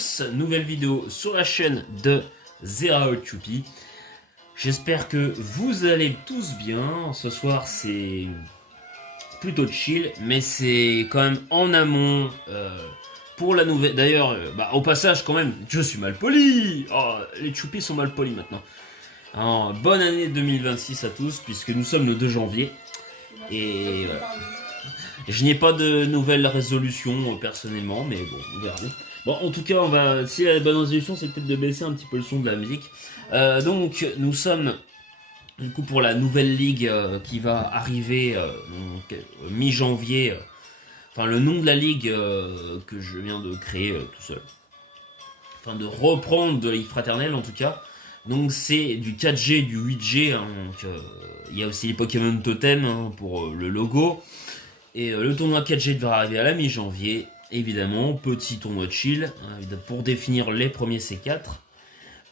tous, nouvelle vidéo sur la chaîne de ZeraOutChoupi. J'espère que vous allez tous bien. Ce soir c'est plutôt chill, mais c'est quand même en amont pour la nouvelle. D'ailleurs, au passage quand même, je suis mal poli. Oh, les Choupis sont mal polis maintenant. Alors, bonne année 2026 à tous, puisque nous sommes le 2 janvier. Et voilà. Je n'ai pas de nouvelles résolutions personnellement, mais bon, on verra. Bon, en tout cas, on va. Si la bonne résolution, c'est peut-être de baisser un petit peu le son de la musique. Donc, nous sommes du coup pour la nouvelle ligue qui va arriver mi-janvier. Enfin, le nom de la ligue que je viens de créer tout seul. Enfin, de reprendre de la ligue fraternelle en tout cas. Donc, c'est du 4G, du 8G. Hein, donc, il y a aussi les Pokémon Totem hein, pour le logo. Et le tournoi 4G devrait arriver à la mi-janvier, évidemment, petit tournoi de chill, hein, pour définir les premiers C4.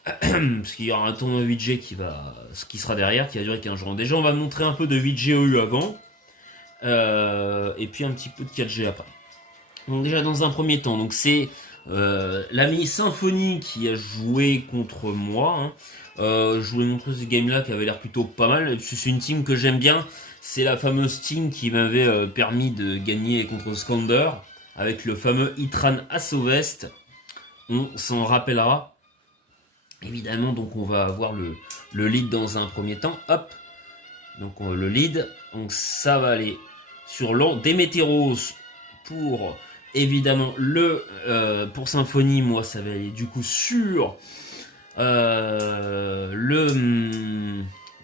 Parce qu'il y aura un tournoi 8G qui sera derrière, qui va durer 15 jours. Déjà, on va montrer un peu de 8G au eu avant, et puis un petit peu de 4G après. Donc déjà, dans un premier temps, donc c'est l'ami Symphonie qui a joué contre moi. Hein. Je voulais montrer ce game-là qui avait l'air plutôt pas mal. C'est une team que j'aime bien. C'est la fameuse team qui m'avait permis de gagner contre Skander avec le fameux Itran Assovest. On s'en rappellera. Évidemment, donc on va avoir le lead dans un premier temps. Hop. Donc le lead. Donc ça va aller sur Démétéros pour évidemment pour Symphonie. Moi, ça va aller du coup sur le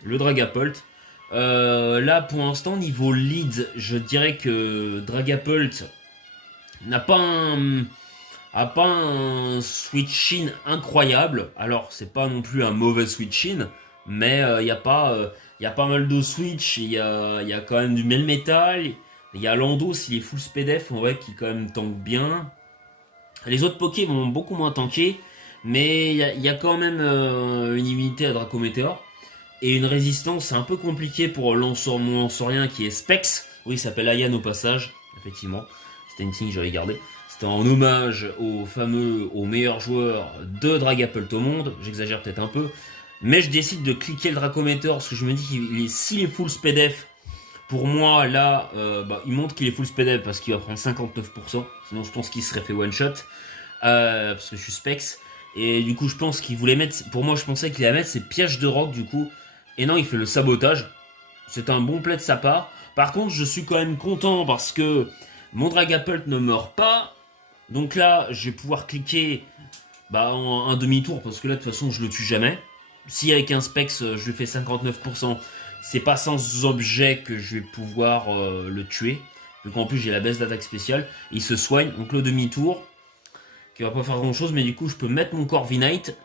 Dragapult. Là pour l'instant niveau lead je dirais que Dragapult n'a pas un switch-in incroyable. Alors c'est pas non plus un mauvais switch-in, mais il y a pas mal de switch, il y a quand même du Melmetal, il y a Landos, il est full SPDF en vrai qui quand même tank bien. Les autres Poké vont beaucoup moins tanker, mais il y a quand même une immunité à Dracométéor. Et une résistance un peu compliquée pour mon lanceurien qui est Specs. Oui, il s'appelle Ayan au passage, effectivement. C'était une team que j'avais gardée. C'était en hommage au meilleur joueur de Dragapult au monde. J'exagère peut-être un peu. Mais je décide de cliquer le Dracométéor parce que je me dis s'il est full SPDF, pour moi, là, il montre qu'il est full SPDF parce qu'il va prendre 59%. Sinon, je pense qu'il serait fait one-shot. Parce que je suis Specs. Et du coup, je pense qu'il voulait mettre. Pour moi, je pensais qu'il allait mettre ses pièges de rock, du coup. Et non, il fait le sabotage. C'est un bon play de sa part. Par contre, je suis quand même content parce que mon Dragapult ne meurt pas. Donc là, je vais pouvoir cliquer en un demi-tour parce que là, de toute façon, je le tue jamais. Si avec un Specs, je lui fais 59%, c'est pas sans objet que je vais pouvoir le tuer. Donc en plus, j'ai la baisse d'attaque spéciale. Il se soigne. Donc le demi-tour, qui va pas faire grand chose, mais du coup, je peux mettre mon Corviknight.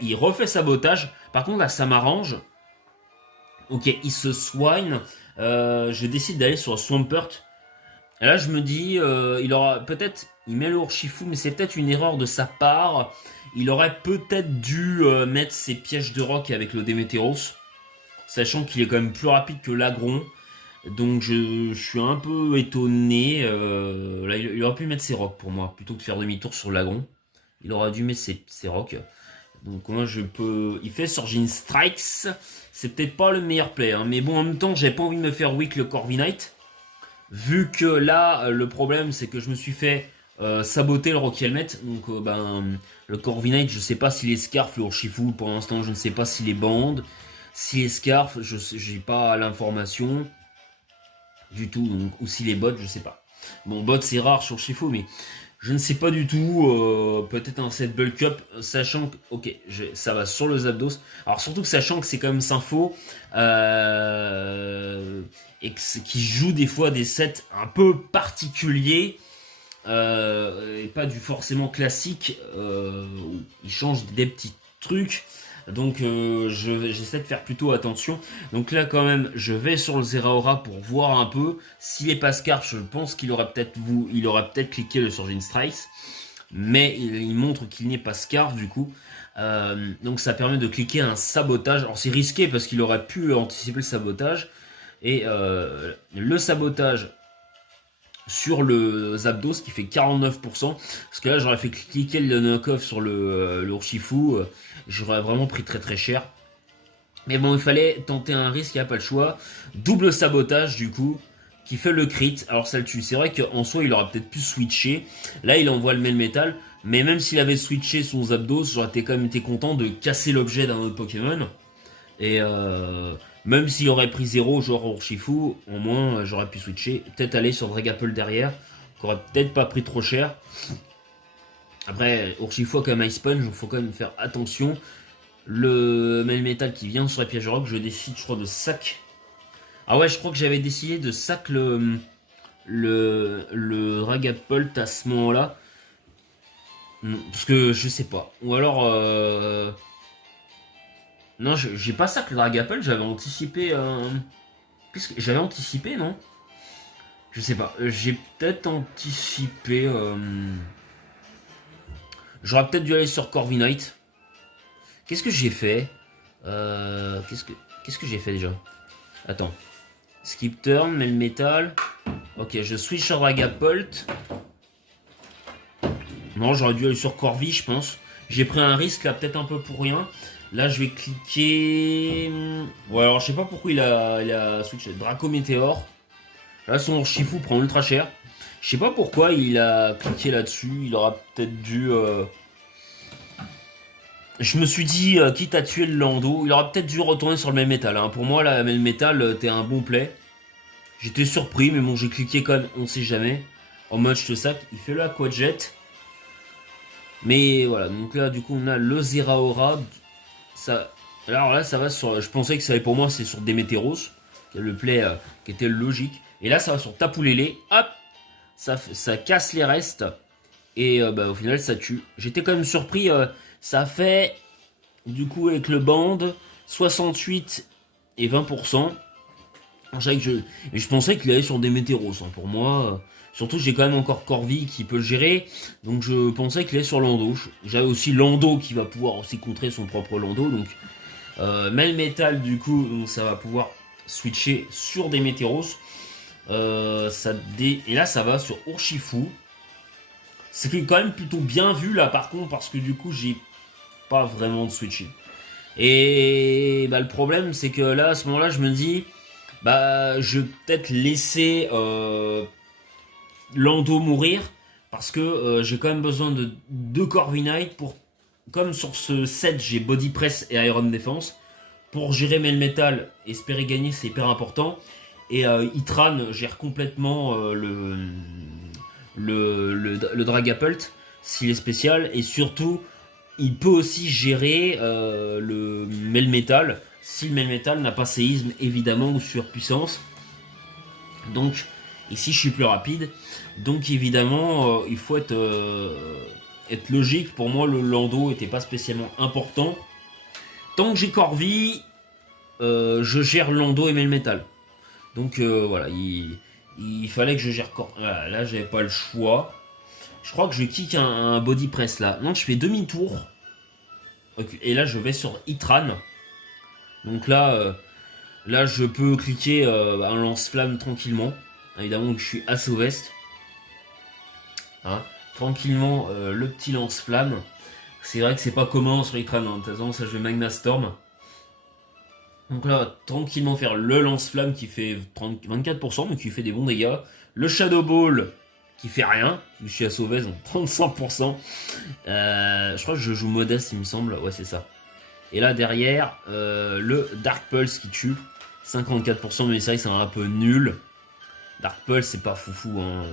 Il refait sabotage. Par contre, là, ça m'arrange. Ok, il se soigne. Je décide d'aller sur Swampert. Et là, je me dis, il aura peut-être, il met le Urshifu, mais c'est peut-être une erreur de sa part. Il aurait peut-être dû mettre ses pièges de rock avec le Démétéros, sachant qu'il est quand même plus rapide que l'Agron. Donc, je suis un peu étonné. Là, il aurait pu mettre ses rocks pour moi, plutôt que de faire demi-tour sur l'Agron. Il aurait dû mettre ses rocks. Donc moi je peux... Il fait Surging Strikes. C'est peut-être pas le meilleur play. Hein. Mais bon en même temps j'ai pas envie de me faire weak le Corviknight. Vu que là le problème c'est que je me suis fait saboter le Rocky Helmet. Donc le Corviknight je sais pas s'il est Scarf, le Urshifu pour l'instant je ne sais pas s'il est Band. S'il est Scarf j'ai pas l'information du tout. Donc, ou s'il est Bot je sais pas. Bon Bot c'est rare sur Urshifu mais... Je ne sais pas du tout, peut-être un set bulk up, sachant que, ok, ça va sur le Zapdos. Alors surtout que sachant que c'est quand même Sympho, et qui joue des fois des sets un peu particuliers, et pas du forcément classique, où il change des petits trucs. Donc j'essaie de faire plutôt attention. Donc là quand même je vais sur le Zeraora pour voir un peu. S'il est pas Scarf, je pense qu'il aurait peut-être cliqué le Surging Strikes. Mais il montre qu'il n'est pas Scarf du coup. Donc ça permet de cliquer un sabotage. Alors c'est risqué parce qu'il aurait pu anticiper le sabotage. Et le sabotage sur le Zapdos qui fait 49%. Parce que là, j'aurais fait cliquer le knock-off sur le Urshifu. J'aurais vraiment pris très très cher. Mais bon, il fallait tenter un risque, il n'y a pas le choix. Double sabotage du coup, qui fait le crit. Alors ça le tue. C'est vrai qu'en soi, il aurait peut-être pu switcher. Là, il envoie le Melmetal. Mais même s'il avait switché son Zapdos, j'aurais quand même été content de casser l'objet d'un autre Pokémon. Et même s'il aurait pris 0, genre Urshifu, au moins j'aurais pu switcher. Peut-être aller sur Dragapult derrière, qui aurait peut-être pas pris trop cher. Après, Urshifu a quand même Ice Punch, donc faut quand même faire attention. Le Melmetal qui vient sur la piège rock, je décide, je crois, de sac. Ah ouais, je crois que j'avais décidé de sac le Dragapult à ce moment-là. Parce que je sais pas. Ou alors. Non, j'ai pas sac le Dragapult, j'avais anticipé. Qu'est-ce que j'avais anticipé, non? Je sais pas. J'ai peut-être anticipé. J'aurais peut-être dû aller sur Corviknight. Qu'est-ce que j'ai fait? Qu'est-ce que j'ai fait déjà? Attends. Skip turn, Melmetal. Ok, je switch sur Dragapult. Non, j'aurais dû aller sur Corvi, je pense. J'ai pris un risque là, peut-être un peu pour rien. Là, je vais cliquer. Ouais, alors je sais pas pourquoi il a switché. Draco Météor. Là, son Urshifu prend ultra cher. Je sais pas pourquoi il a cliqué là-dessus. Il aura peut-être dû. Je me suis dit, quitte à tuer le Lando, il aura peut-être dû retourner sur le Melmetal. Hein. Pour moi, la Melmetal, t'es un bon play. J'étais surpris, mais bon, j'ai cliqué quand même, on sait jamais. En mode je te sac, il fait le Aquajet. Mais voilà, donc là, du coup, on a le Zeraora. Ça, alors là, ça va sur. Je pensais que ça allait pour moi, c'est sur Démétéros, le play qui était logique. Et là, ça va sur Tapoulélé. Hop, ça casse les restes. Et bah, au final, ça tue. J'étais quand même surpris. Ça fait, du coup, avec le band, 68 et 20%. Je pensais qu'il allait sur Démétéros. Hein. Pour moi, surtout, j'ai quand même encore Corvi qui peut le gérer. Donc, je pensais qu'il allait sur Lando. J'avais aussi Lando qui va pouvoir aussi contrer son propre Lando. Donc, Melmetal, du coup, donc, ça va pouvoir switcher sur Démétéros. Et là, ça va sur Urshifu. C'est quand même plutôt bien vu là, par contre, parce que du coup, j'ai pas vraiment de switching. Et bah, le problème, c'est que là, à ce moment-là, je me dis, bah, je vais peut-être laisser Lando mourir, parce que j'ai quand même besoin de 2 Corviknight pour, comme sur ce set, j'ai Body Press et Iron Defense, pour gérer Melmetal, espérer gagner, c'est hyper important. Et Itran gère complètement le Dragapult, s'il est spécial, et surtout, il peut aussi gérer le Melmetal, si le Melmetal n'a pas séisme, évidemment, ou surpuissance. Donc, ici, je suis plus rapide. Donc, évidemment, il faut être logique. Pour moi, le Lando n'était pas spécialement important. Tant que j'ai Corvi, je gère Lando et Melmetal. Donc, voilà, il fallait que je gère Corvi. Voilà, là, j'avais pas le choix. Je crois que je kick un body press là. Non, je fais demi-tour. Okay. Et là, je vais sur Itran. Donc là, là je peux cliquer un lance-flamme tranquillement. Évidemment que je suis assez au vest. Hein. Tranquillement, le petit lance-flamme. C'est vrai que c'est pas commun sur Itran. Hein. De toute façon, ça je vais Magna Storm. Donc là, tranquillement faire le lance-flamme qui fait 24%, donc qui fait des bons dégâts. Le Shadow Ball qui fait rien. Je suis à Sauvez, donc 35%. Je crois que je joue modeste, il me semble. Ouais, c'est ça. Et là, derrière, le Dark Pulse qui tue. 54%, mais c'est vrai que c'est un peu nul. Dark Pulse, c'est pas foufou. Hein.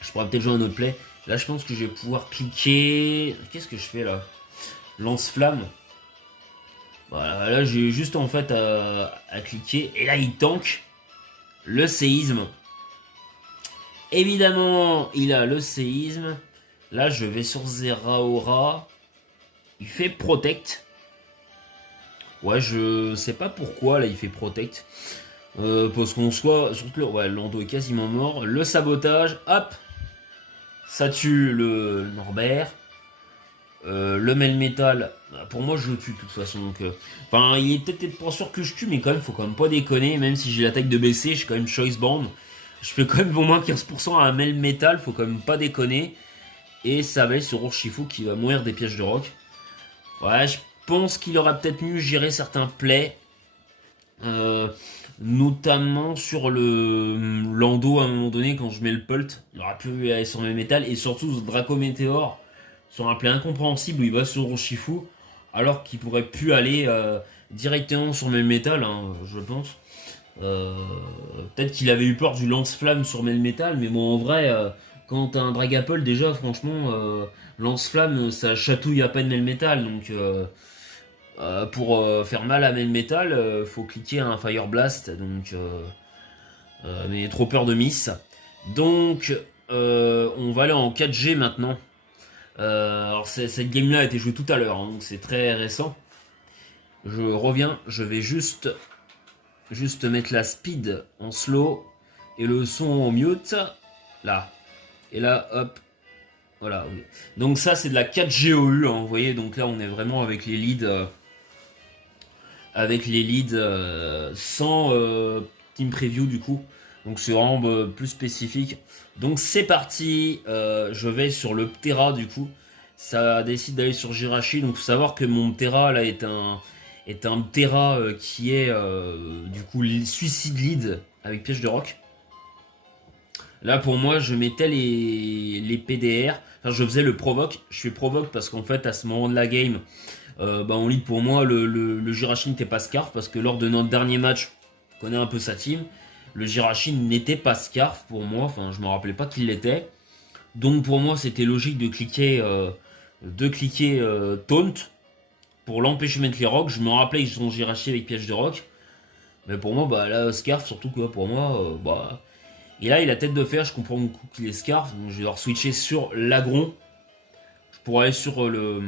Je pourrais peut-être jouer un autre play. Là, je pense que je vais pouvoir cliquer. Qu'est-ce que je fais là? Lance-flamme. Voilà, là, j'ai juste en fait à cliquer. Et là, il tank le séisme. Évidemment, il a le séisme. Là, je vais sur Zeraora. Il fait Protect. Ouais, je sais pas pourquoi, là, il fait Protect. Parce qu'on soit... Surtout, ouais, Lando est quasiment mort. Le sabotage, hop. Ça tue le Norbert. Le Melmetal, pour moi, je le tue de toute façon. Donc, enfin, il est peut-être pas sûr que je tue, mais quand même, faut quand même pas déconner. Même si j'ai l'attaque de BC, j'ai quand même Choice Band. Je fais quand même au moins 15% à un Mel Metal, faut quand même pas déconner. Et ça va être sur Urshifu qui va mourir des pièges de rock. Ouais, je pense qu'il aurait peut-être mieux géré certains plays. Euh, Notamment sur le Lando à un moment donné quand je mets le Pult. Il aurait pu aller sur Mel Metal. Et surtout ce Draco Meteor sur un play incompréhensible où il va sur Urshifu. Alors qu'il pourrait plus aller directement sur Mel Metal, hein, je pense. Euh, Peut-être qu'il avait eu peur du lance-flamme sur Melmetal, mais bon, en vrai, quand t'as un Dragapult, déjà, franchement, lance-flamme, ça chatouille à peine Melmetal, donc pour faire mal à Melmetal, faut cliquer à un Fire Blast, donc, mais trop peur de miss. Donc, on va aller en 4G maintenant. Alors, cette game-là a été jouée tout à l'heure, hein, donc c'est très récent. Je reviens, je vais juste mettre la speed en slow et le son en mute. Là. Et là, hop. Voilà. Donc ça, c'est de la 4GOU, hein, vous voyez. Donc là, on est vraiment avec les leads. Sans team preview, du coup. Donc c'est vraiment plus spécifique. Donc c'est parti. Je vais sur le Ptera, du coup. Ça décide d'aller sur Jirachi. Donc faut savoir que mon Ptera, là, est un Ptera qui est du coup suicide lead avec piège de rock. Là pour moi je mettais les PDR, enfin je faisais le provoque, je fais provoque parce qu'en fait à ce moment de la game, on lead pour moi le Jirachi n'était pas Scarf parce que lors de notre dernier match, on connaît un peu sa team, le Jirachi n'était pas Scarf pour moi, enfin je me rappelais pas qu'il l'était. Donc pour moi c'était logique de cliquer Taunt pour l'empêcher de mettre les rocks. Je me rappelais qu'ils sont Jirachi avec piège de rock. Mais pour moi, bah là, Scarf, surtout que pour moi, bah. Et là, il a tête de fer, je comprends beaucoup qu'il est Scarf. Donc je vais leur switcher sur l'agron. Je pourrais aller sur le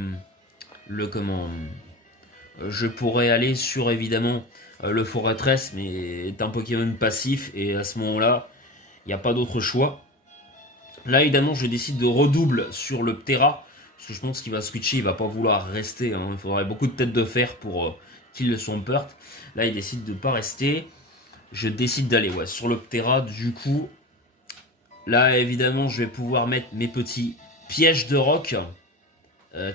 comment. Je pourrais aller sur évidemment le Fortress, mais est un Pokémon passif. Et à ce moment-là, il n'y a pas d'autre choix. Là, évidemment, je décide de redouble sur le Ptera. Parce que je pense qu'il va switcher, il va pas vouloir rester. Hein. Il faudrait beaucoup de tête de fer pour qu'il le Swampert. Là, il décide de pas rester. Je décide d'aller sur le Ptera. Du coup, là, évidemment, je vais pouvoir mettre mes petits pièges de rock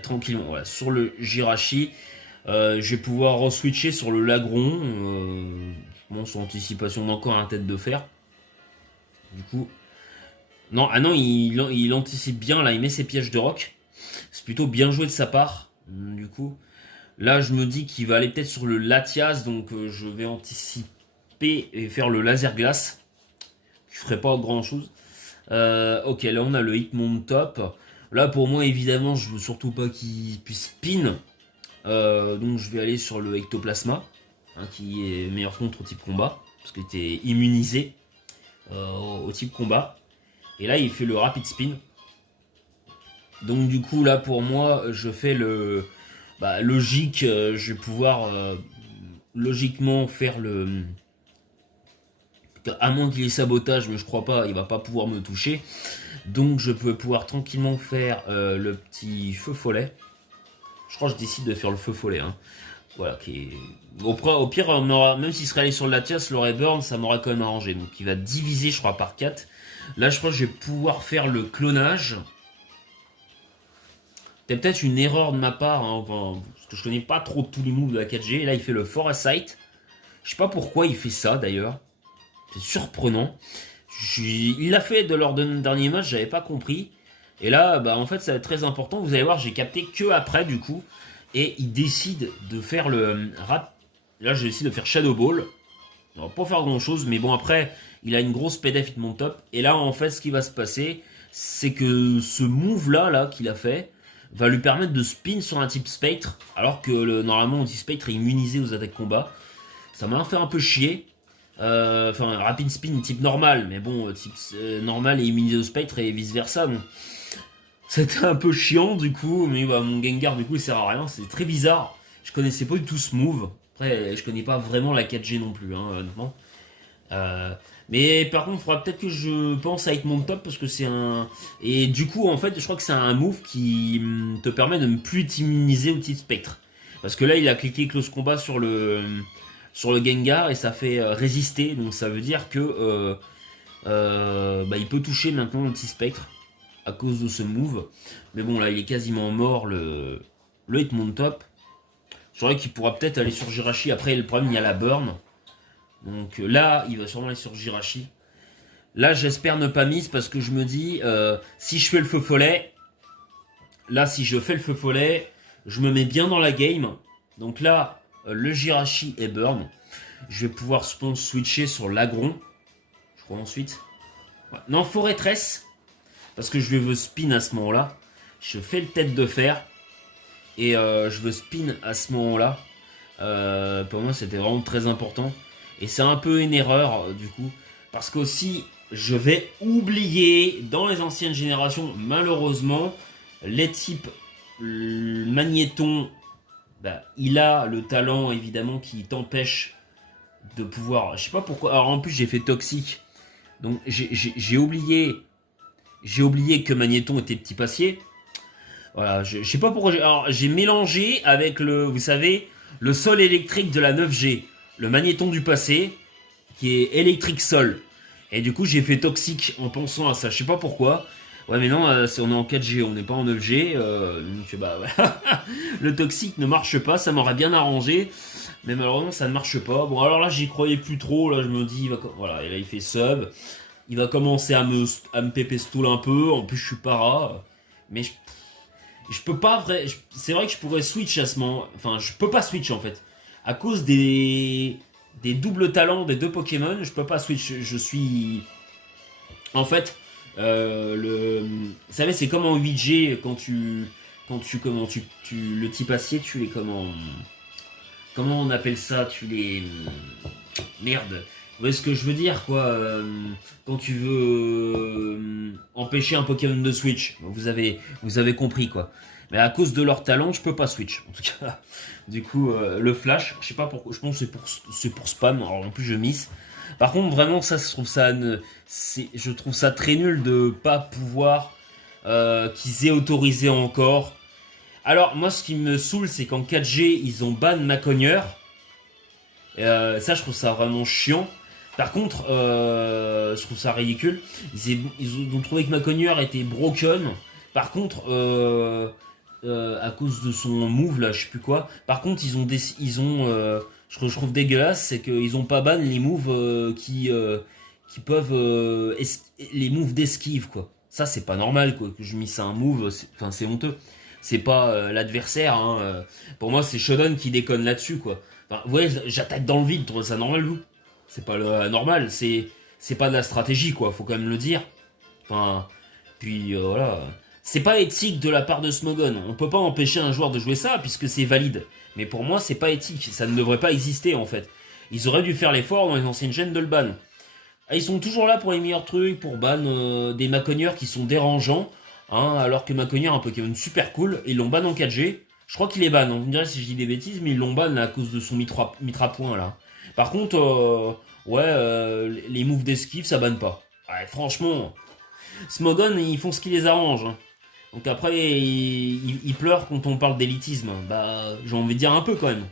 tranquillement. Voilà, sur le Jirachi. Je vais pouvoir re-switcher sur le Lagron. Bon, sans anticipation d'encore un tête de fer. Du coup. Non, ah non, il anticipe bien, là, il met ses pièges de rock. C'est plutôt bien joué de sa part. Du coup, là, je me dis qu'il va aller peut-être sur le Latias, donc je vais anticiper et faire le laser glace. Je ferai pas grand-chose. Ok, là, on a le Hitmon top. Là, pour moi, évidemment, je veux surtout pas qu'il puisse spin. Donc, je vais aller sur le Ectoplasma, hein, qui est meilleur contre au type combat, parce qu'il était immunisé au type combat. Et là, il fait le rapid spin. Donc du coup, là, pour moi, je fais le... logique, je vais pouvoir logiquement faire le... À moins qu'il ait sabotage, mais je crois pas, il va pas pouvoir me toucher. Donc je peux pouvoir tranquillement faire le petit feu follet. Je crois que je décide de faire le feu follet. Hein. Voilà, qui est... Au pire, même s'il serait allé sur le Latias, l'aurait burn, ça m'aurait quand même arrangé. Donc il va diviser, je crois, par 4. Là, je crois que je vais pouvoir faire le clonage. C'est peut-être une erreur de ma part, hein, enfin, parce que je connais pas trop tous les moves de la 4G. Et là, il fait le Forest Sight. Je sais pas pourquoi il fait ça, d'ailleurs. C'est surprenant. Il l'a fait de lors de notre dernier match, j'avais pas compris. Et là, en fait, ça va être très important. Vous allez voir, j'ai capté que après, du coup. Et il décide de faire le rap. Là, je décide de faire Shadow Ball. On va pas faire grand chose, mais bon, après, il a une grosse PDF Hitmon top. Et là, en fait, ce qui va se passer, c'est que ce move-là qu'il a fait va lui permettre de spin sur un type Spectre, alors que normalement, un type Spectre est immunisé aux attaques combat. Ça m'a fait un peu chier. Enfin, rapid spin type normal, mais bon, type normal et immunisé au Spectre et vice versa. Bon. C'était un peu chiant du coup, mais mon Gengar du coup il sert à rien, c'est très bizarre. Je connaissais pas du tout ce move. Après, je connais pas vraiment la 4G non plus, hein, honnêtement. Mais par contre, il faudra peut-être que je pense à Hitmon top parce que c'est un. Et du coup, en fait, je crois que c'est un move qui te permet de ne plus t'immuniser au type Spectre. Parce que là, il a cliqué Close Combat sur le Gengar et ça fait résister. Donc ça veut dire que il peut toucher maintenant l'anti-spectre à cause de ce move. Mais bon, là, il est quasiment mort, le Hitmontop. C'est vrai qu'il pourra peut-être aller sur Jirachi. Après, le problème, il y a la burn. Donc là, il va sûrement aller sur Jirachi. Là, j'espère ne pas miss parce que je me dis, si je fais le feu follet, là, si je fais le feu follet, je me mets bien dans la game. Donc là, le Jirachi est burn. Je vais pouvoir, je pense, switcher sur l'agron. Je crois ensuite. Ouais. Non, forêt tresse. Parce que je veux spin à ce moment-là. Je fais le tête de fer. Et je veux spin à ce moment-là. Pour moi, c'était vraiment très important. Et c'est un peu une erreur, du coup. Parce qu'aussi, je vais oublier, dans les anciennes générations, malheureusement, les types magnéton, il a le talent, évidemment, qui t'empêche de pouvoir... Je sais pas pourquoi... Alors, en plus, j'ai fait toxique. Donc, j'ai oublié... J'ai oublié que Magnéton était petit passier. Voilà, je sais pas pourquoi. Alors, j'ai mélangé avec le, vous savez, le sol électrique de la 9G, le Magnéton du passé, qui est électrique sol. Et du coup, j'ai fait toxique en pensant à ça. Je sais pas pourquoi. Ouais, mais non, on est en 4G, on n'est pas en 9G. Donc, bah, voilà. Le toxique ne marche pas, ça m'aurait bien arrangé. Mais malheureusement, ça ne marche pas. Bon, alors là, j'y croyais plus trop. Là, je me dis, voilà, et là, il fait sub. Il va commencer à me pépé stool un peu. En plus, je suis para. Mais je peux pas vrai. C'est vrai que je pourrais switch à ce moment. Enfin, je peux pas switch en fait. À cause des doubles talents des deux Pokémon, je peux pas switch. Je suis. En fait, vous savez, c'est comme en 8G quand tu. Comment le type acier, tu les comment on appelle ça, tu les merde. Vous voyez ce que je veux dire, quoi. Quand tu veux empêcher un Pokémon de switch, vous avez compris, quoi. Mais à cause de leur talent, je peux pas switch. En tout cas, du coup, le flash, je sais pas pourquoi. Je pense que c'est pour spam. Alors en plus, je miss. Par contre, vraiment, ça, je trouve ça très nul de pas pouvoir qu'ils aient autorisé encore. Alors moi, ce qui me saoule, c'est qu'en 4G, ils ont ban Macogneur. Ça, je trouve ça vraiment chiant. Par contre, je trouve ça ridicule. Ils ont trouvé que Macogneur était broken. Par contre, à cause de son move là, je sais plus quoi. Par contre, je trouve dégueulasse, c'est qu'ils ont pas ban les moves qui peuvent les moves d'esquive quoi. Ça, c'est pas normal quoi. Que je misse un move, enfin c'est honteux. C'est pas l'adversaire. Hein, pour moi, c'est Shodan qui déconne là-dessus quoi. Enfin, vous voyez, j'attaque dans le vide, trouvez ça normal vous? C'est pas le normal, c'est pas de la stratégie quoi, faut quand même le dire. Enfin, puis voilà. C'est pas éthique de la part de Smogon. On peut pas empêcher un joueur de jouer ça puisque c'est valide. Mais pour moi, c'est pas éthique, ça ne devrait pas exister en fait. Ils auraient dû faire l'effort dans les anciennes gènes de le ban. Ah, ils sont toujours là pour les meilleurs trucs, pour ban des Macogneurs qui sont dérangeants, hein, alors que Macogneur est un Pokémon super cool, ils l'ont ban en 4G. Je crois qu'il est ban, on me dirait si je dis des bêtises, mais ils l'ont ban à cause de son Mitra point là. Par contre, les moves d'esquive, ça banne pas. Ouais, franchement, Smogon, ils font ce qui les arrange. Hein. Donc après, ils pleurent quand on parle d'élitisme. Bah, j'ai envie de dire un peu quand même.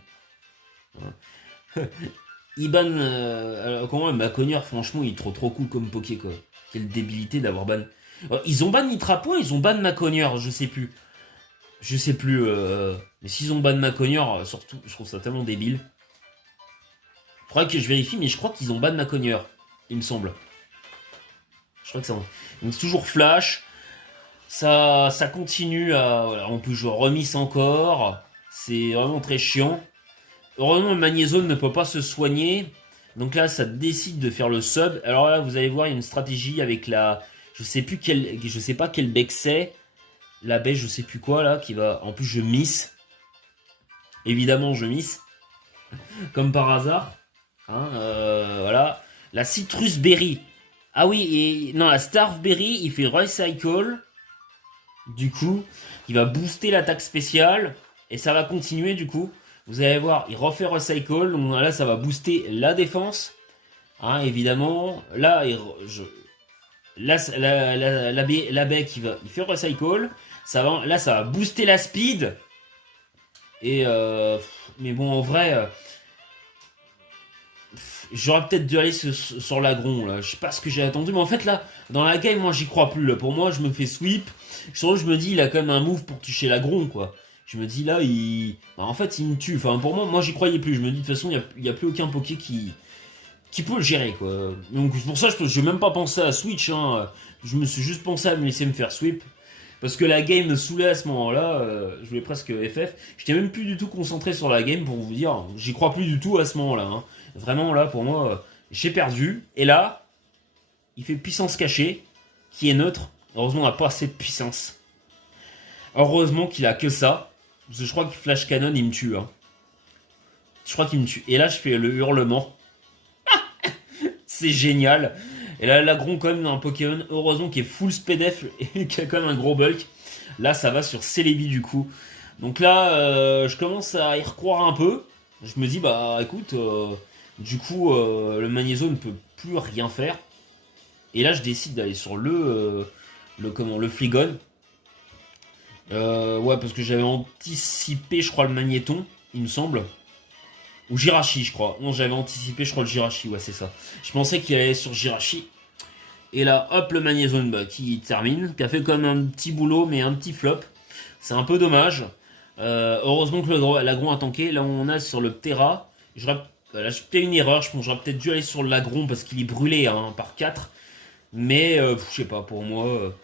Il ban... comment même, Macogneur, franchement, il est trop cool comme Poké, quoi. Quelle débilité d'avoir ban... ils ont ban Nitra Point, ils ont ban Macogneur, je sais plus. Je sais plus, mais s'ils ont ban Macogneur, surtout, je trouve ça tellement débile. Faudrait que je vérifie, mais je crois qu'ils ont ban Macogneur, il me semble. Je crois que ça... Donc c'est toujours flash. Ça continue à... Voilà, on peut jouer remise encore. C'est vraiment très chiant. Heureusement, le magnézone ne peut pas se soigner. Donc là, ça décide de faire le sub. Alors là, vous allez voir, il y a une stratégie avec la... Je sais pas quel bec c'est. La baie, je sais plus quoi, là, qui va... En plus, je miss. Évidemment, je miss. Comme par hasard. Hein, voilà. La Citrus Berry. Ah oui, et... Non, la Starberry, il fait Recycle. Du coup, il va booster l'attaque spéciale. Et ça va continuer, du coup. Vous allez voir, il refait Recycle. Donc là, ça va booster la défense. Hein, évidemment. Là, la baie qui va... Il fait Recycle. Là, ça va booster la speed. Et... mais bon, en vrai... J'aurais peut-être dû aller sur l'agron là. Je sais pas ce que j'ai attendu, mais en fait là, dans la game, moi j'y crois plus là. Pour moi, je me fais sweep. Surtout, je me dis, il a quand même un move pour toucher l'agron quoi. Je me dis là, bah, en fait, il me tue. Enfin, pour moi, j'y croyais plus. Je me dis, de toute façon, il y a plus aucun poké qui peut le gérer quoi. Donc pour ça, je n'ai même pas pensé à switch. Hein. Je me suis juste pensé à me laisser me faire sweep. Parce que la game me saoulait à ce moment-là, je voulais presque FF. J'étais même plus du tout concentré sur la game pour vous dire. J'y crois plus du tout à ce moment-là. Hein. Vraiment là, pour moi, j'ai perdu. Et là, il fait puissance cachée, qui est neutre. Heureusement, on n'a pas assez de puissance. Heureusement qu'il a que ça. Parce que je crois que Flash Cannon, il me tue. Hein. Je crois qu'il me tue. Et là, je fais le hurlement. C'est génial. Et là, l'agron, quand même, un Pokémon, heureusement, qui est full SPDF et qui a quand même un gros bulk. Là, ça va sur Celebi, du coup. Donc là, je commence à y recroire un peu. Je me dis, bah, écoute, du coup, le Magnéso ne peut plus rien faire. Et là, je décide d'aller sur le Flygon. Ouais, parce que j'avais anticipé, je crois, le Magnéton, il me semble. Ou Jirachi, je crois. Non, j'avais anticipé, je crois, le Jirachi, ouais, c'est ça. Je pensais qu'il allait sur Jirachi. Et là, hop, le Magnézone bah, qui termine, qui a fait comme un petit boulot, mais un petit flop. C'est un peu dommage. Heureusement que l'agron a tanké. Là, on a sur le Ptera. Là, j'ai peut-être une erreur. Je pense que j'aurais peut-être dû aller sur l'agron parce qu'il est brûlé hein, par 4. Mais, je sais pas, pour moi,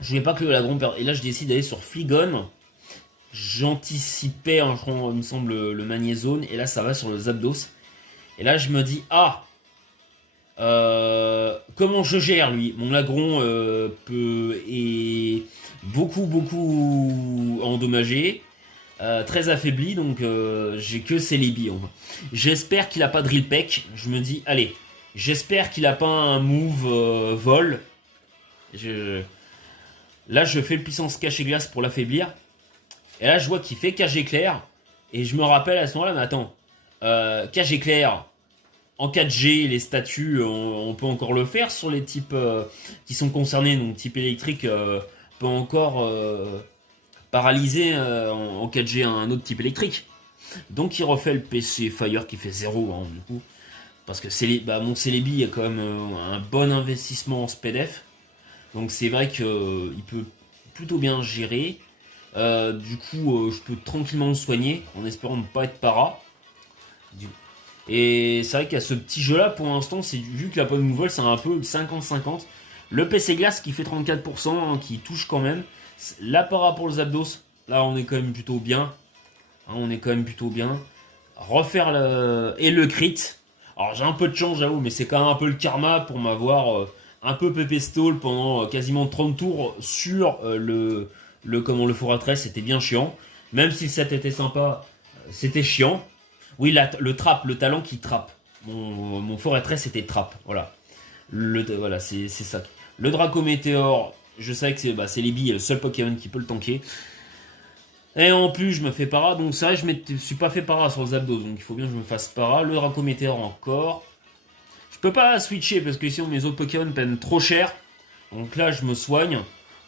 je voulais pas que l'agron perde. Et là, je décide d'aller sur Flygon. J'anticipais, hein, il me semble, le Magnézone. Et là, ça va sur le Zapdos. Et là, je me dis, ah, comment je gère lui? Mon Lagron est beaucoup endommagé, très affaibli, donc j'ai que Celebi. J'espère qu'il a pas Drill Peck. Je me dis, allez, j'espère qu'il a pas un move vol. Là, je fais le puissance cache et glace pour l'affaiblir. Et là, je vois qu'il fait cage éclair. Et je me rappelle à ce moment-là, mais attends, cage éclair. En 4G, les statuts, on peut encore le faire sur les types qui sont concernés. Donc, type électrique peut encore paralyser en 4G un autre type électrique. Donc, il refait le PC Fire qui fait 0 hein, du coup. Parce que mon Celebi a quand même un bon investissement en SPDF. Donc, c'est vrai qu'il peut plutôt bien gérer. Du coup, je peux tranquillement le soigner en espérant ne pas être para. Et c'est vrai qu'à ce petit jeu là pour l'instant, vu que la pomme nouvelle c'est un peu 50-50. Le PC glace qui fait 34%, hein, qui touche quand même. Là par rapport aux Zapdos, là on est quand même plutôt bien. Hein, on est quand même plutôt bien. Refaire le crit. Alors j'ai un peu de chance j'avoue, mais c'est quand même un peu le karma pour m'avoir un peu pépé stall pendant quasiment 30 tours sur le Foratress, c'était bien chiant. Même si le set était sympa, c'était chiant. Oui, le talent qui trappe. Mon Foratress c'était trappe, voilà. Voilà, c'est ça. Le Draco Météore, je sais que c'est Libby, le seul Pokémon qui peut le tanker. Et en plus, je me fais para, donc ça, je suis pas fait para sur le Zapdos, donc il faut bien que je me fasse para. Le Draco Météore encore. Je peux pas switcher parce que sinon mes autres Pokémon peinent trop cher. Donc là, je me soigne.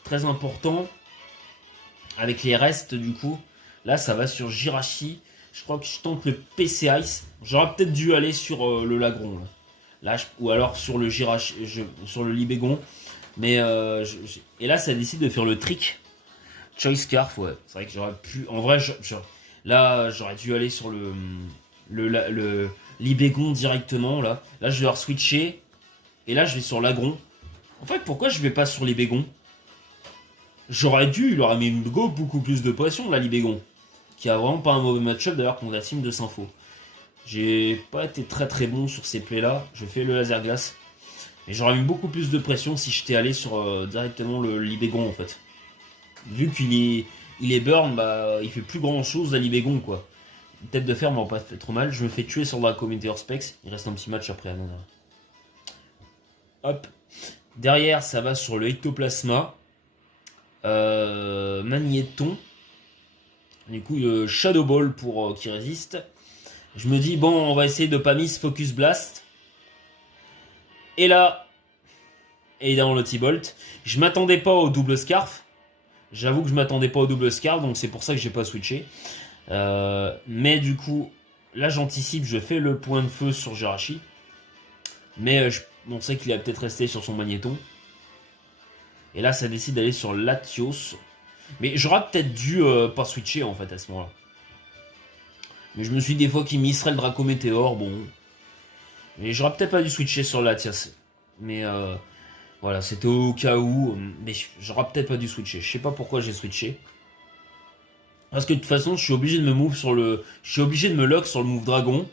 Très important. Avec les restes, du coup. Là, ça va sur Jirachi. Je crois que je tente le PC Ice. J'aurais peut-être dû aller sur le Lagron. Là, ou alors sur le Jirachi, sur le Libégon. Mais et là, ça décide de faire le trick. Choice Scarf, ouais. C'est vrai que j'aurais pu. En vrai, là, j'aurais dû aller sur le Libégon directement. Là, je vais devoir switcher. Et là, je vais sur l'Agron. En fait, pourquoi je vais pas sur Libégon? J'aurais dû, il aurait mis beaucoup plus de pression, la Libégon. Qui a vraiment pas un mauvais match-up d'ailleurs contre la team de Sinfo. J'ai pas été très bon sur ces plays-là. Je fais le laser glace. Et j'aurais mis beaucoup plus de pression si j'étais allé sur directement le Libégon en fait. Vu qu'il est burn, bah il fait plus grand chose à Libégon quoi. Une tête de fer m'a pas fait trop mal. Je me fais tuer sur la Meteor Specs. Il reste un petit match après. Non. Hop. Derrière, ça va sur le Ectoplasma. Magnéton. Du coup, Shadow Ball pour qui résiste. Je me dis, bon, on va essayer de pas miss Focus Blast. Et là, et dans le T-Bolt. Je m'attendais pas au double Scarf. J'avoue que je m'attendais pas au double Scarf, donc c'est pour ça que j'ai pas switché. Mais du coup, là j'anticipe, je fais le point de feu sur Jirachi. Mais on sait qu'il va peut-être rester sur son magnéton. Et là ça décide d'aller sur Latios. Mais j'aurais peut-être dû pas switcher en fait à ce moment-là. Mais je me suis dit des fois qu'il misserait le Draco Météor, bon. Mais j'aurais peut-être pas dû switcher sur Latias. Mais voilà, c'était au cas où. Mais j'aurais peut-être pas dû switcher. Je sais pas pourquoi j'ai switché. Parce que de toute façon, je suis obligé de me move sur le. Je suis obligé de me lock sur le move dragon.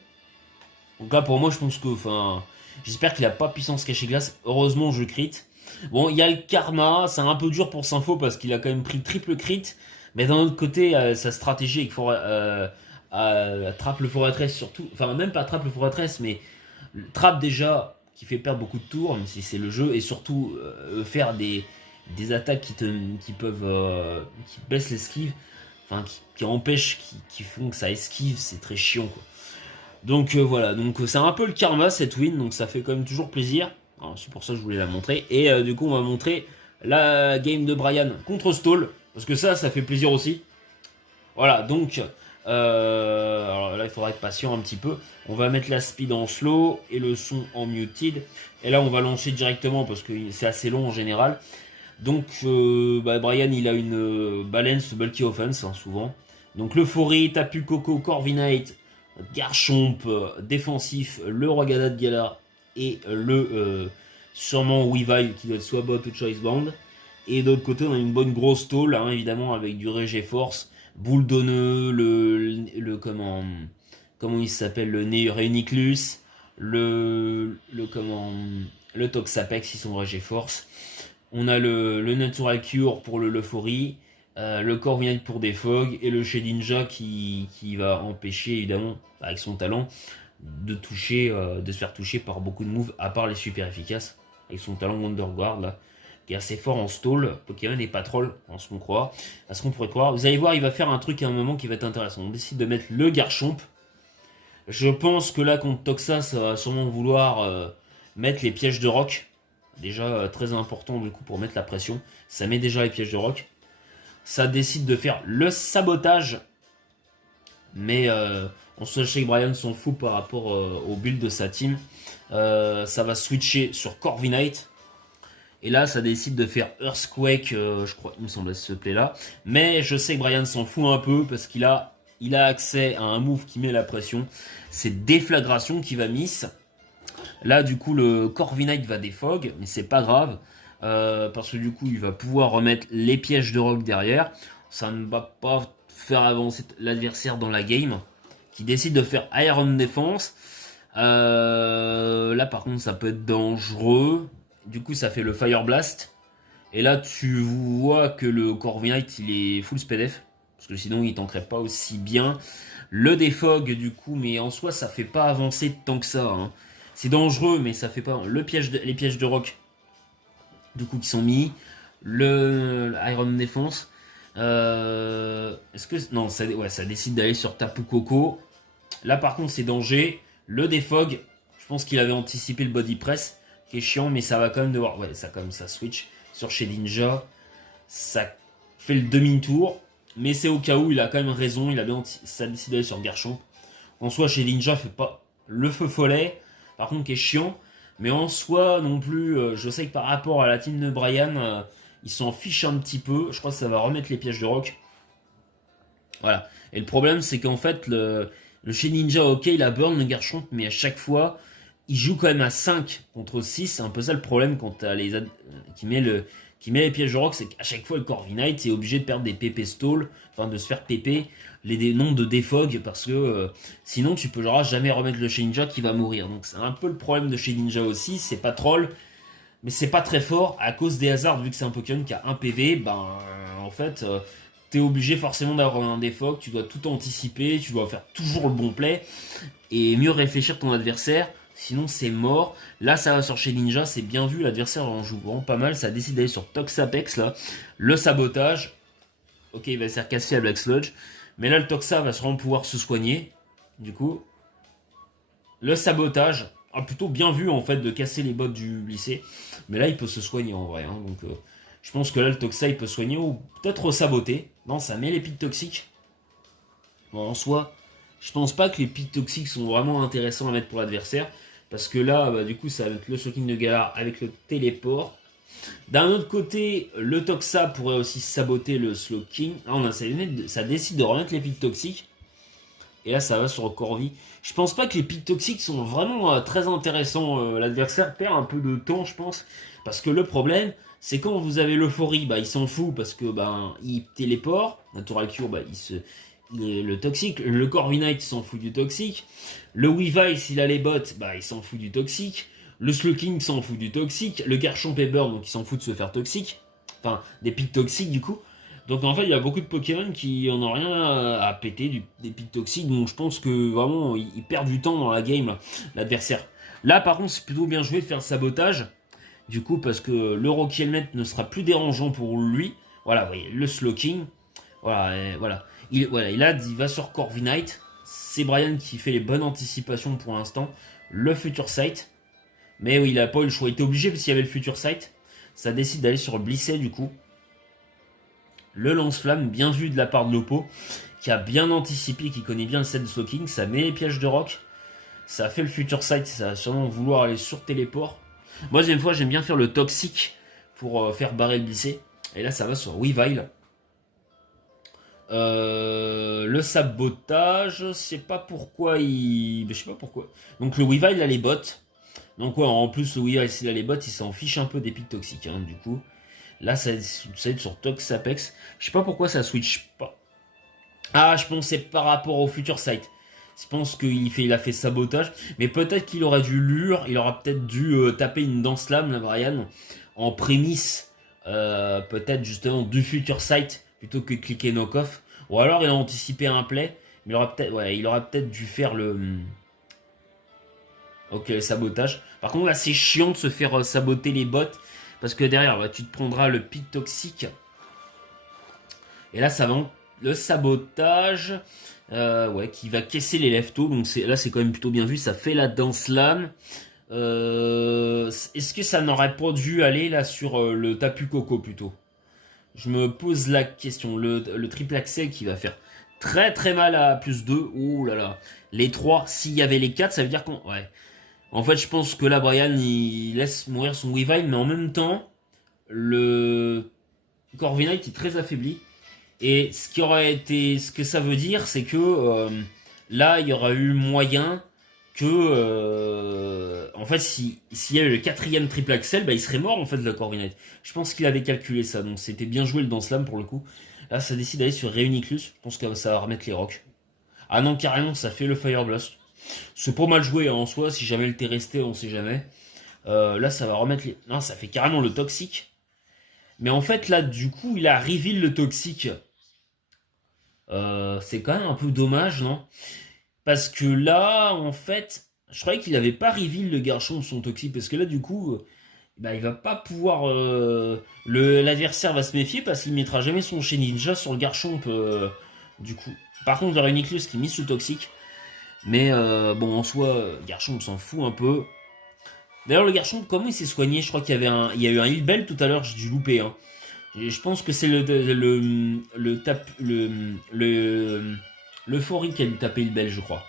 Donc là, pour moi, je pense que. Enfin. J'espère qu'il a pas puissance cachée glace. Heureusement, je crit. Bon, il y a le karma. C'est un peu dur pour Sympho parce qu'il a quand même pris triple crit. Mais d'un autre côté, sa stratégie avec trappe le forêtress surtout. Enfin, même pas trappe le forêtress, mais trappe déjà qui fait perdre beaucoup de tours, même si c'est le jeu. Et surtout, faire des attaques qui peuvent. Qui baissent l'esquive. Enfin, qui empêchent, qui font que ça esquive, c'est très chiant quoi. Donc voilà, donc c'est un peu le karma cette win, donc ça fait quand même toujours plaisir. C'est pour ça que je voulais la montrer. Et du coup on va montrer la game de Brian contre Stall, parce que ça fait plaisir aussi. Voilà, donc alors là il faudra être patient un petit peu. On va mettre la speed en slow et le son en muted. Et là on va lancer directement parce que c'est assez long en général. Donc Brian il a une balance bulky offense souvent. Donc l'euphorie, Tapu Koko, Corviknight, Garchomp, défensif, le Rogada de Gala et le sûrement Weavile qui doit être soit bot ou choice band. Et d'autre côté on a une bonne grosse tôle évidemment avec du Régé Force, Boule Donneux, comment il s'appelle, le Réuniclus, le Toxapex, ils sont Régé Force. On a le Natural Cure pour l'euphorie, le Corviknight pour des fogs et le Shedinja qui va empêcher évidemment avec son talent de se faire toucher par beaucoup de moves à part les super efficaces avec son talent Wonderguard là qui est assez fort en stall. Pokémon n'est pas troll à ce qu'on pourrait croire. Vous allez voir, il va faire un truc à un moment qui va être intéressant. On décide de mettre le Garchomp. Je pense que là contre Toxa ça va sûrement vouloir mettre les pièges de roc. Déjà très important du coup pour mettre la pression. Ça met déjà les pièges de roc. Ça décide de faire le sabotage. Mais on se sait que Brian s'en fout par rapport au build de sa team. Ça va switcher sur Corviknight. Et là ça décide de faire Earthquake. Je crois, il me semble ce play là. Mais je sais que Brian s'en fout un peu parce qu'il a accès à un move qui met la pression. C'est Déflagration qui va miss. Là, du coup, le Corviknight va défog, mais c'est pas grave, parce que du coup, il va pouvoir remettre les pièges de roc derrière. Ça ne va pas faire avancer l'adversaire dans la game, qui décide de faire Iron Defense. Là, par contre, ça peut être dangereux. Du coup, ça fait le Fire Blast. Et là, tu vois que le Corviknight, il est full SPDF, parce que sinon, il tankerait pas aussi bien. Le défog, du coup, mais en soi, ça fait pas avancer tant que ça, C'est dangereux, mais ça fait pas. Les pièges de roc, du coup, qui sont mis. Le Iron Défense. Est-ce que. Non, ça décide d'aller sur Tapu Koko. Là, par contre, c'est danger. Le défog, je pense qu'il avait anticipé le body press, qui est chiant, mais ça va quand même devoir. Ouais, ça switch sur Shedinja. Ça fait le demi-tour. Mais c'est au cas où, il a quand même raison. Ça décide d'aller sur Garchomp. En soi, Shedinja fait pas le feu follet. Par contre qui est chiant, mais en soi non plus, je sais que par rapport à la team de Brian, ils s'en fichent un petit peu, je crois que ça va remettre les pièges de roc. Voilà, et le problème c'est qu'en fait le Shedinja, ok il a burn le Garchomp, mais à chaque fois il joue quand même à 5 contre 6, c'est un peu ça le problème quand t'as qui met les pièges de roc, c'est qu'à chaque fois le Corviknight est obligé de perdre des PP stall, enfin de se faire PP les noms de défog parce que sinon tu peux jamais remettre le Shedinja qui va mourir. Donc c'est un peu le problème de Shedinja aussi, c'est pas troll, mais c'est pas très fort à cause des hasards, vu que c'est un Pokémon qui a 1 PV, en fait t'es obligé forcément d'avoir un défog, tu dois tout anticiper, tu dois faire toujours le bon play et mieux réfléchir ton adversaire. Sinon c'est mort. Là ça va sur Shedinja, c'est bien vu, l'adversaire en joue vraiment pas mal. Ça décide d'aller sur Toxapex là. Le sabotage. Ok, il va se faire casser à Black Sludge. Mais là le Toxa va sûrement pouvoir se soigner. Du coup. Le sabotage. A plutôt bien vu en fait de casser les bottes du lycée. Mais là il peut se soigner en vrai. Donc je pense que là le Toxa il peut soigner ou peut-être saboter. Non, ça met les pics toxiques. Bon en soi. Je pense pas que les pics toxiques sont vraiment intéressants à mettre pour l'adversaire. Parce que là, bah, du coup, ça va être le Slow King de Galar avec le téléport. D'un autre côté, le Toxa pourrait aussi saboter le Slow King. Ah, ça décide de remettre les pics toxiques. Et là, ça va sur Corvi. Je pense pas que les pics toxiques sont vraiment très intéressants. L'adversaire perd un peu de temps, je pense. Parce que le problème, c'est quand vous avez l'euphorie, bah, il s'en fout parce que bah, il téléport. Natural Cure, bah, il est le toxique. Le Corviknight, il s'en fout du toxique. Le Weavile, s'il a les bottes, bah, il s'en fout du toxique. Le Slowking s'en fout du toxique. Le Garchomp Pepper, donc il s'en fout de se faire toxique. Enfin, des pics toxiques du coup. Donc en fait, il y a beaucoup de Pokémon qui en ont rien à péter des pics toxiques. Donc je pense que vraiment, il perd du temps dans la game, l'adversaire. Là, par contre, c'est plutôt bien joué de faire le sabotage. Du coup, parce que le Rocky Helmet ne sera plus dérangeant pour lui. Voilà, vous voyez, le Slowking. Voilà, voilà. Il va sur Corviknight. C'est Brian qui fait les bonnes anticipations pour l'instant. Le Future Sight. Mais oui, il n'a pas eu le choix. Il était obligé parce qu'il y avait le Future Sight. Ça décide d'aller sur le Blissey du coup. Le lance-flamme, bien vu de la part de Lopo, qui a bien anticipé, qui connaît bien le set de Slowking. Ça met les pièges de rock. Ça fait le Future Sight. Ça va sûrement vouloir aller sur téléport. Moi, j'aime bien faire le toxique pour faire barrer le Blissey. Et là, ça va sur Weavile. Le sabotage, je sais pas pourquoi je sais pas pourquoi. Donc le Weavile a les bottes. Donc ouais, en plus le Weavile s'il a les bottes, il s'en fiche un peu des pics toxiques. Hein, du coup, là ça va être sur Tox Apex. Je sais pas pourquoi ça switch pas. Ah, je pense que c'est par rapport au Future Sight. Je pense il a fait sabotage, mais peut-être qu'il aurait dû lure, il aura peut-être dû taper une Dance Lame, la Brian, en prémisse, peut-être justement du Future Sight plutôt que de cliquer knock-off. Ou alors il a anticipé un play, mais il aura peut-être dû faire le. Ok, le sabotage. Par contre, là, c'est chiant de se faire saboter les bottes, parce que derrière, bah, tu te prendras le pic toxique. Et là, ça va le sabotage. Ouais, qui va caisser les leftos. Donc là, c'est quand même plutôt bien vu. Ça fait la danse lame. Est-ce que ça n'aurait pas dû aller là sur le Tapu Koko plutôt? Je me pose la question. Le triple axel qui va faire très très mal à plus 2. Oh là là. Les 3, s'il y avait les 4, ça veut dire qu'on. Ouais. En fait, je pense que là, Brian, il laisse mourir son Weavile, mais en même temps, le Corviknight est très affaibli. Et ce que ça veut dire, c'est que là, il y aura eu moyen que, en fait, s'il y avait le quatrième triple axel, bah, il serait mort en fait de la Corviknight. Je pense qu'il avait calculé ça, donc c'était bien joué le Dance Lame pour le coup. Là, ça décide d'aller sur Reuniclus. Je pense que ça va remettre les rocs. Ah non, carrément, ça fait le Fire Blast. C'est pas mal joué hein, en soi. Si jamais le T restait, on sait jamais. Là, ça va remettre les. Non, ça fait carrément le toxique. Mais en fait, là, du coup, il a reveal le toxique. C'est quand même un peu dommage, non? Parce que là, en fait, je croyais qu'il avait pas reveal le Garchomp de son toxique. Parce que là, du coup, bah, il va pas pouvoir. L'adversaire va se méfier parce qu'il mettra jamais son chez Ninja sur le Garchomp. Du coup. Par contre, il y aura Uniclus qui mise le toxique. Mais bon, en soi, Garchomp s'en fout un peu. D'ailleurs, le Garchomp, comment il s'est soigné? Je crois il y a eu un heal bell tout à l'heure, j'ai dû louper. Hein. Je pense que c'est l'euphorie qui a dû taper le bel, je crois.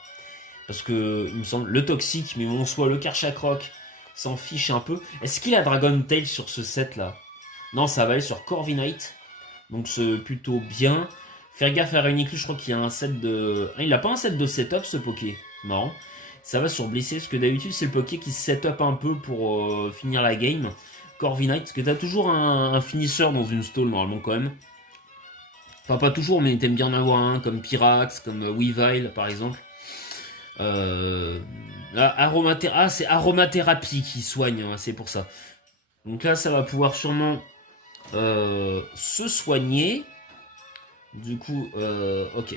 Parce que, il me semble, le toxique, mais bon, soit le Karchakroc s'en fiche un peu. Est-ce qu'il a Dragon Tail sur ce set là? Non, ça va aller sur Corviknight. Donc c'est plutôt bien. Faire gaffe à Reuniclus, je crois qu'il y a un set de. Ah, il a pas un set de setup ce Poké. Marrant. Ça va sur Blissey, parce que d'habitude c'est le Poké qui se setup un peu pour finir la game. Corviknight, parce que t'as toujours un finisseur dans une stall normalement quand même. Enfin pas toujours, mais t'aimes bien en avoir un, comme Pyrax, comme Weavile par exemple. C'est aromathérapie qui soigne, hein, c'est pour ça. Donc là ça va pouvoir sûrement se soigner. Du coup, ok.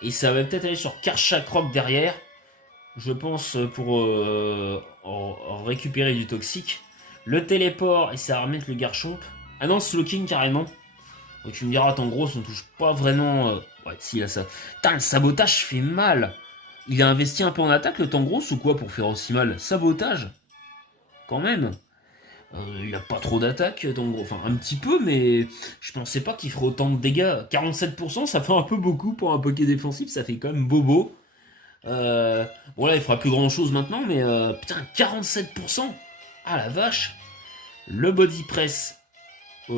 Et ça va peut-être aller sur Karchakroc derrière. Je pense pour récupérer du toxique. Le téléport et ça va remettre le Garchomp. Ah non, Slowking carrément. Donc tu me diras, en gros, ça ne touche pas vraiment. Ouais, si, là ça. Putain, le sabotage fait mal. Il a investi un peu en attaque le Tangros ou quoi pour faire aussi mal? Sabotage? Quand même. Il a pas trop d'attaque, donc enfin un petit peu, mais je pensais pas qu'il ferait autant de dégâts. 47%, ça fait un peu beaucoup pour un Poké défensif, ça fait quand même bobo. Bon là, il fera plus grand chose maintenant, mais putain, 47%. Ah la vache. Le body press. Ah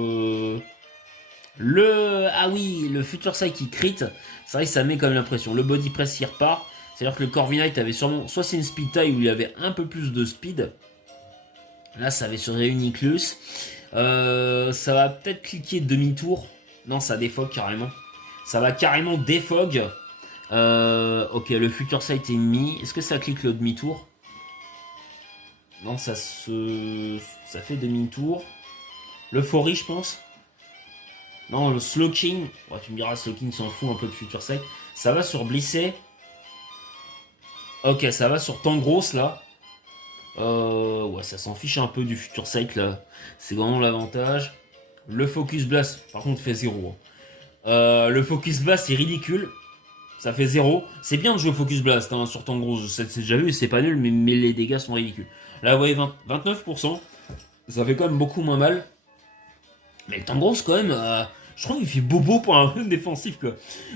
oui, le Future Sight qui crit. C'est vrai que ça met quand même l'impression. Le body press il repart. C'est-à-dire que le Corviknight avait sûrement. Soit c'est une speed taille où il avait un peu plus de speed. Là, ça avait sur Reuniclus. Ça va peut-être cliquer demi-tour. Non, ça défog carrément. Ça va carrément défog. Ok, le Future Sight est mis. Est-ce que ça clique le demi-tour? Non, ça fait demi-tour. L'Euphorie, je pense. Non, le Slowking. Ouais, tu me diras, Slowking s'en fout un peu de Future Sight. Ça va sur Blissey. Ok, ça va sur Tangros, là. Ouais, ça s'en fiche un peu du Future Sight, là. C'est vraiment l'avantage. Le Focus Blast, par contre, fait 0. Le Focus Blast est ridicule. Ça fait 0. C'est bien de jouer Focus Blast hein, sur Tangros. C'est déjà vu, c'est pas nul, mais les dégâts sont ridicules. Là, vous voyez, 29%. Ça fait quand même beaucoup moins mal. Mais le Tangros, quand même, je trouve qu'il fait bobo pour un run défensif, quoi.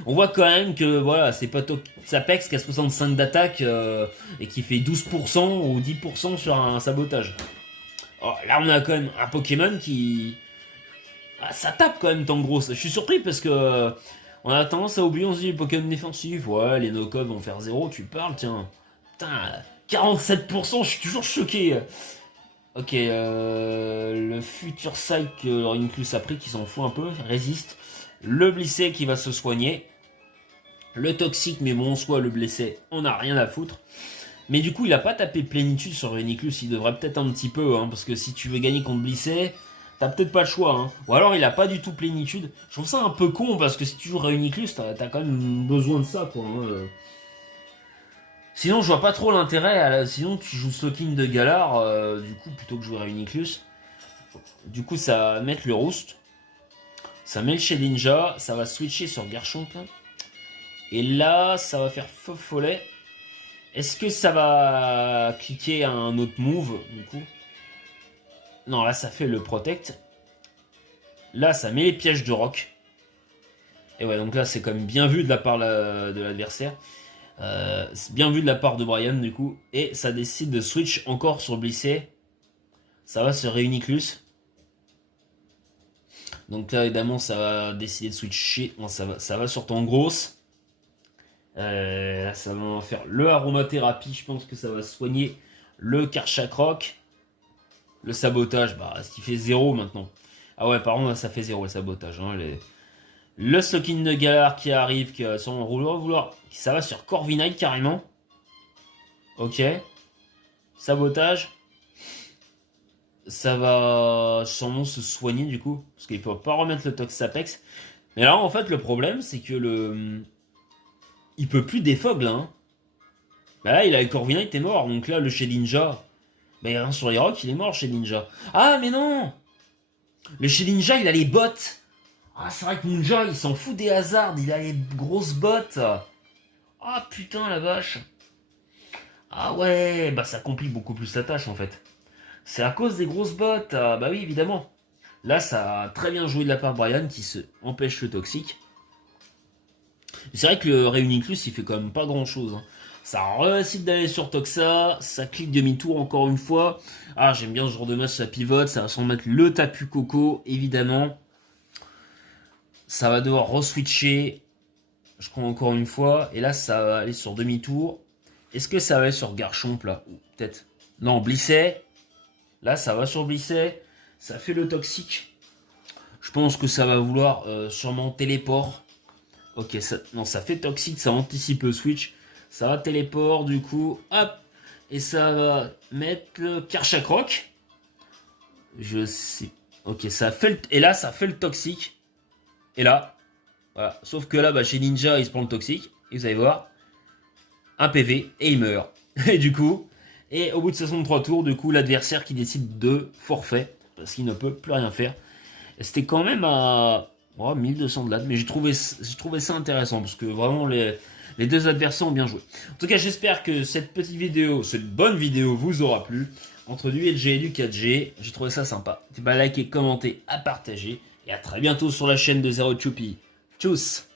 On voit quand même que, voilà, c'est pas Sapex qui a 65 d'attaque et qui fait 12% ou 10% sur un sabotage. Oh, là, on a quand même un Pokémon qui... Ah, ça tape quand même Tangros. Je suis surpris parce que... on a tendance à oublier, on se dit, les Pokémon défensifs, ouais, les no-cov vont faire 0, tu parles, tiens. Putain, 47%, je suis toujours choqué. Ok, le Future Sight que Reuniclus a pris, qui s'en fout un peu, résiste. Le blessé qui va se soigner. Le toxique, mais bon, soit le blessé, on a rien à foutre. Mais du coup, il a pas tapé plénitude sur Reuniclus, il devrait peut-être un petit peu, hein, parce que si tu veux gagner contre blessé, t'as peut-être pas le choix. Hein. Ou alors, il a pas du tout plénitude. Je trouve ça un peu con, parce que si tu joues Reuniclus, t'as quand même besoin de ça, quoi. Hein. Sinon, je vois pas trop l'intérêt. Sinon, tu joues Slowking de Galar, du coup, plutôt que jouer Reuniclus. Du coup, ça va mettre le Roost. Ça met le Shedinja. Ça va switcher sur Garchomp. Et là, ça va faire Feu Follet. Est-ce que ça va cliquer un autre move, du coup? Non, là, ça fait le Protect. Là, ça met les pièges de roc. Et ouais, donc là, c'est quand même bien vu de la part de l'adversaire. C'est bien vu de la part de Brian du coup. Et ça décide de switch encore sur Blissey. Ça va sur Reuniclus. Donc là évidemment ça va décider de switcher. Bon, ça va sur Tangros. Ça va faire le aromathérapie. Je pense que ça va soigner le Karchakroc. Le sabotage, bah ce qui fait 0 maintenant. Ah ouais par contre ça fait 0 le sabotage. Hein, le Slowking de Galar qui arrive, qui va sûrement vouloir. Ça va sur Corviknight carrément. Ok. Sabotage. Ça va sûrement se soigner du coup. Parce qu'il peut pas remettre le Tox Apex. Mais là en fait le problème c'est que il peut plus défog là. Hein. Bah là il a le Corviknight est mort. Donc là le Shedinja. Bah sur les rocks il est mort Shedinja. Ah mais non. Le Shedinja il a les bottes. Ah, c'est vrai que Ninja, il s'en fout des hasards, il a les grosses bottes. Ah, putain, la vache. Ah ouais, bah ça complique beaucoup plus la tâche, en fait. C'est à cause des grosses bottes. Ah, bah oui, évidemment. Là, ça a très bien joué de la part de Brian, qui se empêche le toxique. C'est vrai que le Reuniclus, il fait quand même pas grand-chose. Hein. Ça réussit d'aller sur Toxa, ça clique demi-tour encore une fois. Ah, j'aime bien ce genre de match, ça pivote, ça va s'en mettre le Tapu Koko, évidemment. Ça va devoir re-switcher, je crois encore une fois, et là ça va aller sur demi-tour. Est-ce que ça va aller sur Garchomp là? Peut-être. Non, Blissey. Là ça va sur Blissey. Ça fait le toxique. Je pense que ça va vouloir sûrement téléport. Ok, non, ça fait toxique, ça anticipe le switch. Ça va téléport du coup. Hop. Et ça va mettre le Karchakroc. Je sais. Ok, ça fait et là ça fait le toxique. Et là, voilà. Sauf que là, bah, chez Ninja, il se prend le toxique. Et vous allez voir, un PV et il meurt. Et du coup, et au bout de 63 tours, du coup, l'adversaire qui décide de forfait. Parce qu'il ne peut plus rien faire. C'était quand même à 1200 de lat. Mais j'ai trouvé ça intéressant. Parce que vraiment, les deux adversaires ont bien joué. En tout cas, j'espère que cette petite vidéo, cette bonne vidéo vous aura plu. entre du 8G et du 4G. J'ai trouvé ça sympa. N'hésitez pas à liker, commenter, à partager. Et à très bientôt sur la chaîne de Zero Chupi. Tchuss!